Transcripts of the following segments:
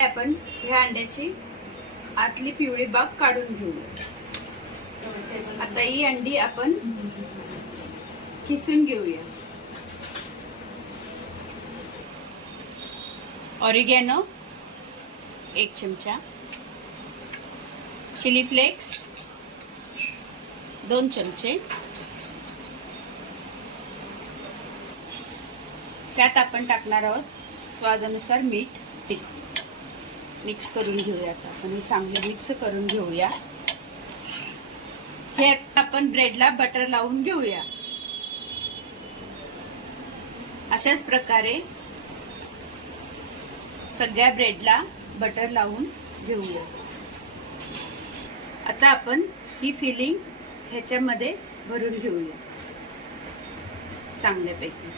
आपण ह्या अंड्याची आतली पिवळी भाग काढून घेऊ। आता ही अंडी आपण किसून घेऊया। ऑरिगॅनो 1 चमचा, चिली फ्लेक्स 2 चमचे, त्यात आपण टाकणार आहोत स्वादानुसार मीठ। मिक्स करून घेऊया। आता आपण हे चांगलं मिक्स करून घेऊया। हे आता आपण ब्रेडला बटर लावून घेऊया। अशाच प्रकारे सगळ्या ब्रेडला बटर लावून घेऊया। आता आपण ही फिलिंग ह्याच्यामध्ये भरून घेऊया चांगल्यापैकी।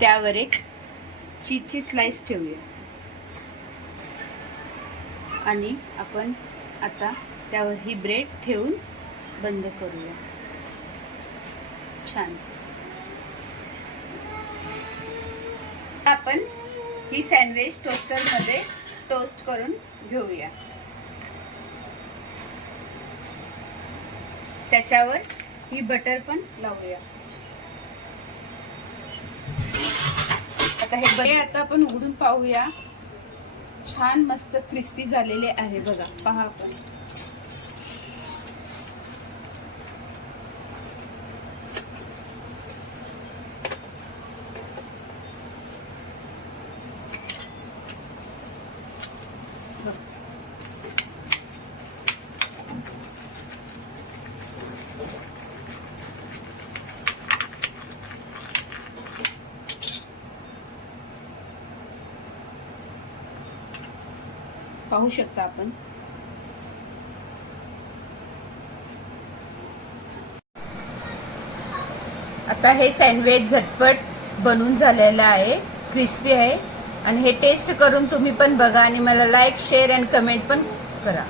त्यावर एक चीजची स्लाइस ठेवूया आणि आपण आता त्यावर ही ब्रेड ठेवून बंद करूया। छान। आपण ही सँडविच टोस्टर मध्ये टोस्ट करून घेऊया। त्याच्यावर ही बटर पण लावूया। आता हे आता आपण उघडून पाहूया। छान मस्त क्रिस्पी झालेले आहे बघा, पहा आपण। पाहू शकता आपण। आता हे सँडविच झटपट बनून झालेलं आहे, क्रिस्पी आहे आणि हे टेस्ट करून तुम्ही पण बघा आणि मला लाईक, शेअर आणि कमेंट पण करा।